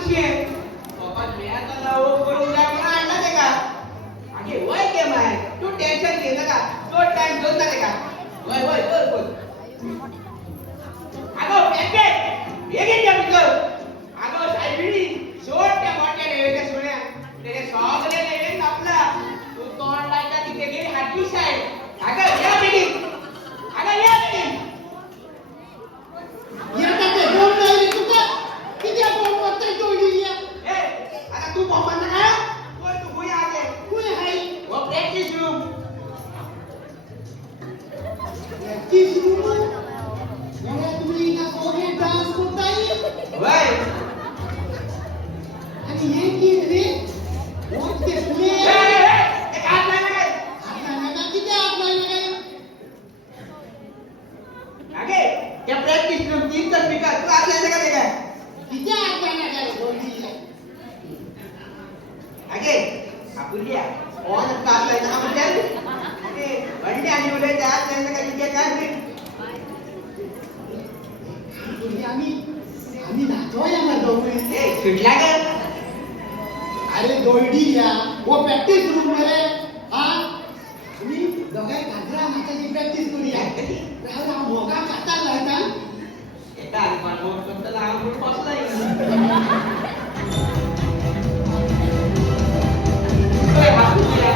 माणूस आहे बाबा मी आता हो करून द्या मला आणला ते का आगे वय के माय तू टेन्शन घे नका तो टाइम घेऊन जाते का वय वय बोल अगो पॅके वेगळे जा मित्र अगो साहेबी छोट्या मोठ्या लेवेच्या सोन्या त्याचे सगळे लेवे आपला तू तोंड लायचा तिथे गेली हातली साहेब अगं या बेटी अगं या बेटी येता ते दोन नाही तू का किती आपण वाटतोय जोडी या ए आता तू बॉम्ब ना कोण तू कोई आले कोण आहे वो प्रॅक्टिस रूम प्रॅक्टिस रूम याला तुम्ही ना सोगे डान्स करताय वय आणि हे की रे व्हाट ते प्ले एक हात नाही काय आता किती आपला काय अगे त्या प्रॅक्टिस रूम तीन तर स्पीकर तू आतल्या का ते काय किती आपला काय जोडी या अगे आपुलिया ऑन काढलाय ना म्हणजे अगे वंडे आणि उडे त्या आतल्या का तिथे काय आम्ही नाचवाय ना दोघे ए सुटला का अरे दोरडी या वो प्रॅक्टिस रूम मध्ये हा तुम्ही दोघे गाजरा नाचाची प्रॅक्टिस करूया राहू राहू मोगा काटा लायता एका आत्मान मोठ फक्त लहान मोठ बसलाय ओय आपुलिया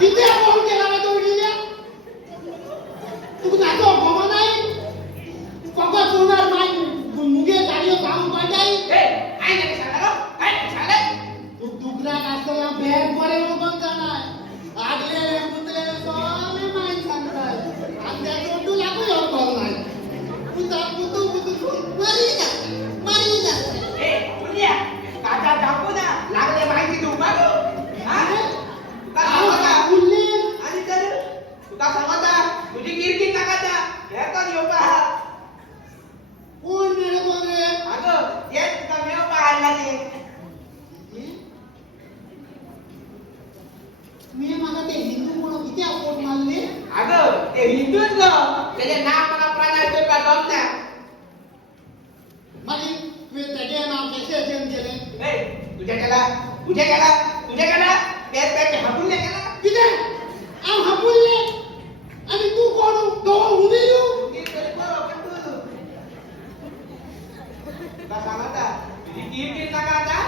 किती आपण केला ना दोरडी या तू नाचो मोगा नाही फक्त सोनार नाही मुगे गाडीओ काम पाडाई ए आई नाही सांगा काय सांगा तू दुगरा कास्तला बेर परे लोकन जाणार आगले मुतले सोने माई सांगताय आंध्या तोंडू लागू यो कॉल नाही पुतू मारी जा ए आपुलिया काटा टाकू ना लागले माहिती तू मागो हा तुका सांगता बोलले आणि तर तुका सांगता तुझी किरकिर नकाता हे तर योगा कोण मेरे बोले अगं ये तुका मेव पाहायला ते मी मला ते हिंदू म्हणून किती अपोट मानले अगं ते हिंदूच ग त्याचे नाव मला प्राणात पेपर गमना माझी मी त्याचे नाव कसे चेंज केले ए तुझ्या केला पेट पेट हापून केला किती आम हपुले आणि तू कोण दो उभी तू ती तरी बरं पण तू तुका सांगता तुझी किरकिर नकाता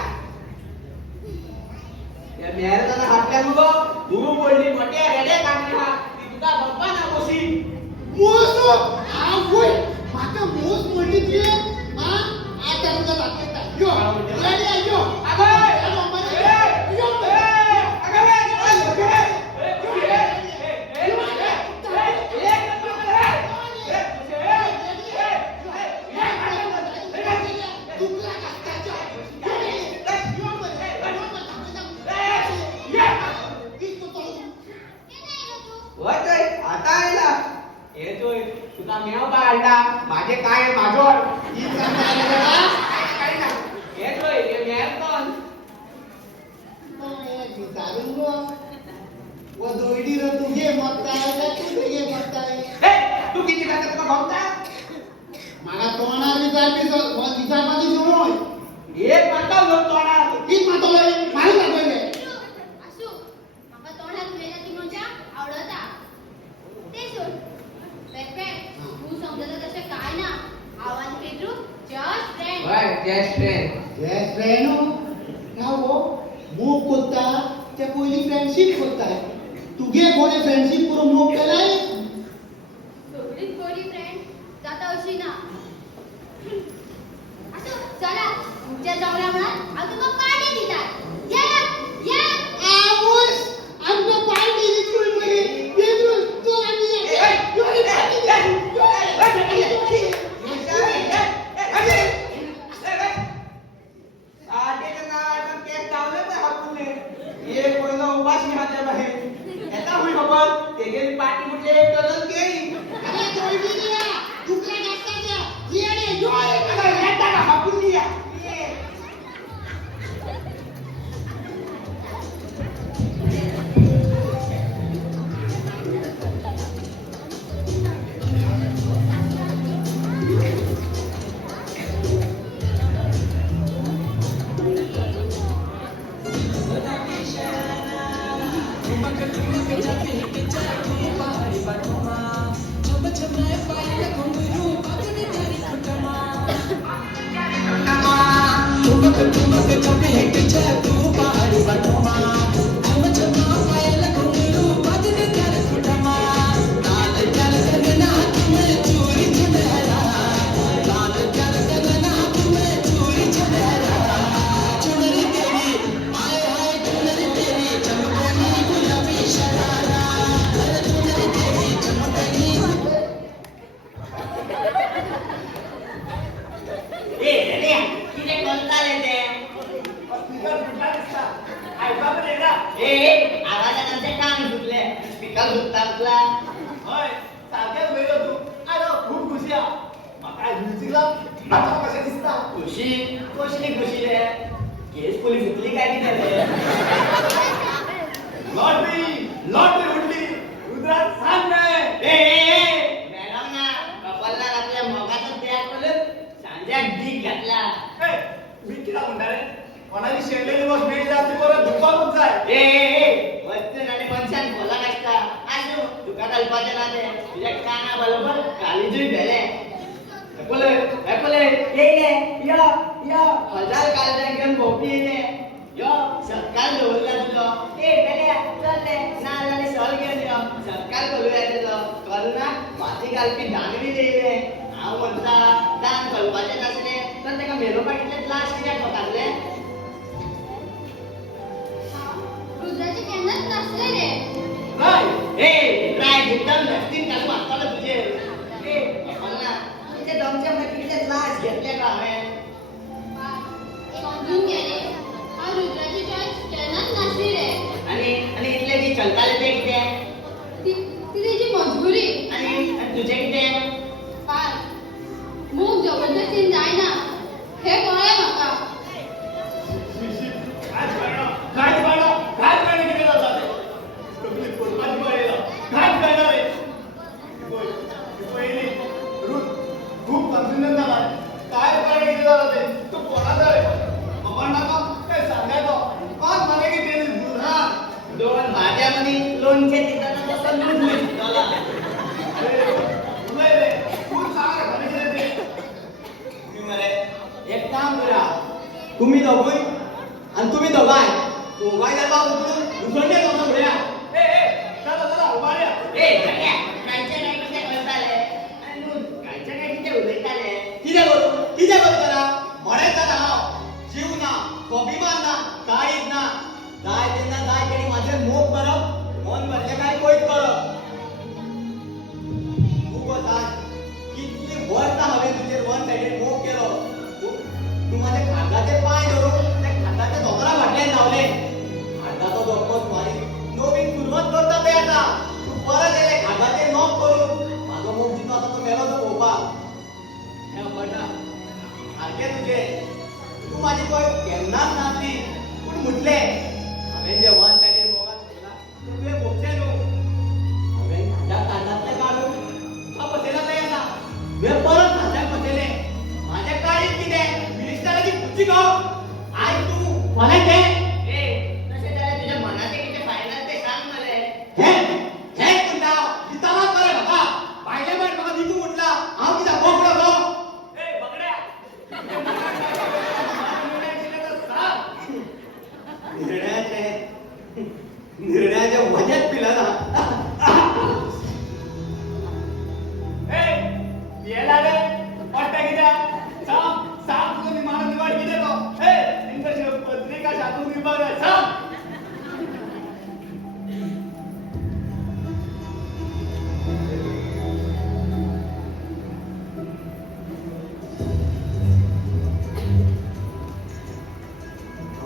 या मेहरताना हातल्या मुगो बोलली मोठ्या रेड्या काढली हा ती तुका बप्पा ना मोसी मोस आ होय माका मोस म्हणली ती हा आता तुझा दाखवता यो रेडी यो अगं यो तुला काटाचा आता आला येतोय तुका मेव पाळला माझे काय माझोर काय ना येतोय हे मॅरेथॉन वो दोइडी रो तुगे मत्ताय का तुगे मत्ताय ए तू किती करता तुका भावता मला तोणार विचारपाची सोय एक म्हणता लोक तोडा कित म्हणतो माहिती लागले असू माका तोंडात मेहनती म्हणजे आवडता ते सोड पेपे तू समजलं तसे काय ना आवाज पेद्रू जस्ट फ्रेंड वय जस्ट फ्रेंड बेस्ट फ्रेंड ना वो मूव करता ते पयली फ्रेंडशिप करता तुगे कोणे फ्रेंडशिप करून मूव केलाय सगळीच बरी फ्रेंड जाता अशी ना असू चला तुमच्या जवळ म्हणा आ तुका पार्टी दितात या या आमचं पार्टी स्कूल मध्ये तो आम्ही ए रे किती बोलताले ते ए आवाजानंतर काम सुटले स्पीकर सुटतातला खुशी कसली खुशी रे केस पोलीस सुटली काय की झाले मॅडम ना कपलला आपल्या मोगाचं तयार करून सांज्याक डीक घातला कोणाची शेंडलेली बस भेट जाते परत दुपारच जाय ए वस्तू आणि पंचान बोला नसता आजू तुका कल्पाच्या नाते तुझ्या काना बरोबर कालीजूय भेले एपले येईले या हजार कालच्या घेऊन भोपी येईले यो सत्कार धरला तुझो ए बेल्या चल रे नालाने सॉल घेऊन यो सत्कार करूया तुझो करू ना माती घालपी दानवी देईले हांव म्हणता दान कल्पाचे नसले तर तेका मेलो पाटितले क्लास कित्याक पकडले रुद्राचे केन्नाच नासले रे ए राय जिंकल नसतील काल मारताला तुझे ए म्हणला तिथे दमच्या मध्ये किती क्लास घेतले का हांवें समजून गेले हा रुद्राची चॉईस केन्नाच नासली रे आणि इतले ती चलताले ते कितें ती तेजी मजबुरी आणि तुझे कितें पाय मूग जबरदस्तीन जायना हे कळ्ळें म्हाका खूप कन्फ्युजन झाला काय करायला गेला ते तू कोणाचा रे आपण नका काय सांगायचो पाच मला की ते दुधा दोन भाज्यामध्ये लोणचे तिथं तसं लुटले झाला रे खूप चांगलं घरी गेले ते तुम्ही मरे एक काम करा तुम्ही दोघंही आणि तुम्ही दोघाय दोघाय जाता उतरून दुसरं जाऊन भरूया चला उभा रे ए जग्या कायच्या काय किती कळताले आणि नु कायच्या काय किती उलयताले किती करताना म्हणायचं ना जीव ना स्वाभिमान ना काहीच ना जाय तेन्ना जाय केली माझे मोग करप मन भरले काय कोईत करप तू सांग कितली वर्ष हांवें तुजेर वन सायडीन मोग केलो तू माझे खांदाचे पाय धरून त्या खांदाच्या दोतोरा फाटल्यान धांवले खांदाचो दोतोर मारी नवीन सुरवात करता ते आता तू परत येले खांदाचे नॉक करून माझो मोग जितो आतां तो मेलो तो पळोवपाक हे पडटा सारखे तुझे तू माझी पळय केन्नाच नासली पूण म्हटले हांवें जे वन सायडीन मोगान सोडला तुवें भोगचें न्हू हांवें खांद्याक कांदातले काडून तुका बसयला ते आसा तुवें परत खांद्याक बसयले माझ्या काळीत कितें मिनिस्टराची खुर्ची गो आयज तू फाल्यां घे ए तशें जाल्यार तुज्या मनाचें कितें फायनल तें सांग मरे हे म्हणटा विचारात करे म्हाका भायले मार म्हाका निघू म्हटला हांव कित्याक बोकडो गो निर्णयाच्या मजेत पिला ना यायला रे वाटतं की त्या सांग तुझं विमान निवाड किती तो पत्रिका छापून विभाग आहे सांग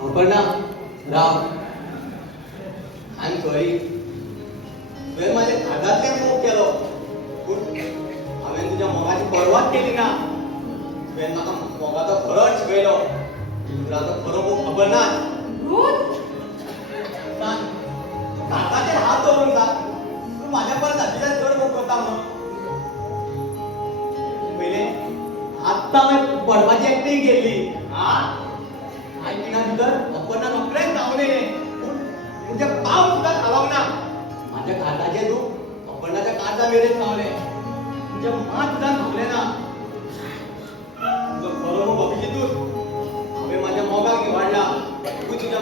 अपर्णा राव आय एम सॉरी तुवें माझे खांदातले मोग केलो पूण हांवें तुज्या मोगाची परवाच केली ना तुवें म्हाका मोगाचो खरोच शिकयलो तुजो खरो मोग खबर ना सांग काकाचेर हात दवरून सांग तूं म्हाज्या परत हातीच्या चड मोग करता म्हणून पयले आत्तां हांवें पडपाची एक्टींग केल्ली आयकिना भितर अपर्णा रोखडेच धांवलेले पूण तुजे पाव सुद्दां खावंक ना माझ्या खांदाचे तूं अपर्णाच्या काळजा मेरेन धांवले तुजे मात सुद्दां धांवले ना तुजो खरो मोग अभिजितूच हांवें म्हाज्या मोगाक तुझ्या